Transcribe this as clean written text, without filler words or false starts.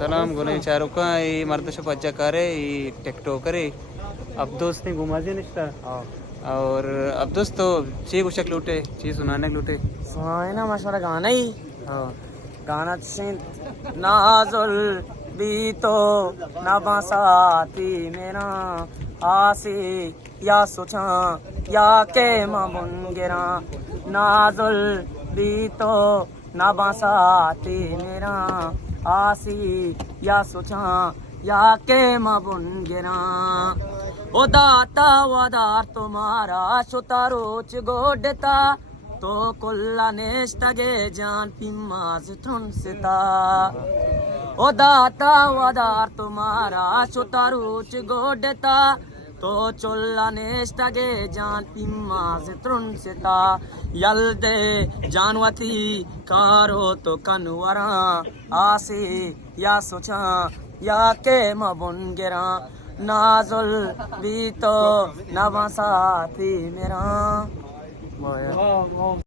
सलाम गुने चारों का ये मर्द से पच्चा करे ये टेक्टो करे अब दोस्त ने घुमा दिया निश्ता और अब दोस्त तो ची कुछ लूटे ची सुनाने लूटे सुनाए ना मशवरा गाना ही गाना नाजुल भी तो ना बसाती मेरा आसी या सोचा या के मामुन गिरा नाजुल भी तो ना बसाती मेरा आसी या सोचा या के मामुन गिरा ओ दाता वदार तुम्हारा सुतारोच गोडता तो कुल्ला नेस्तगे जान पिम्माज ट्रुनसिता ओ दाता वदार तुम्हारा सुतारोच गोडता तो चुल्ला नेस्तगे जान पिम्माज ट्रुनसिता यल्दे जानवती कारो तो कनवरा आसी या सोचा या के मबुन गिरा नाजुल भी तो नवा साथी मेरा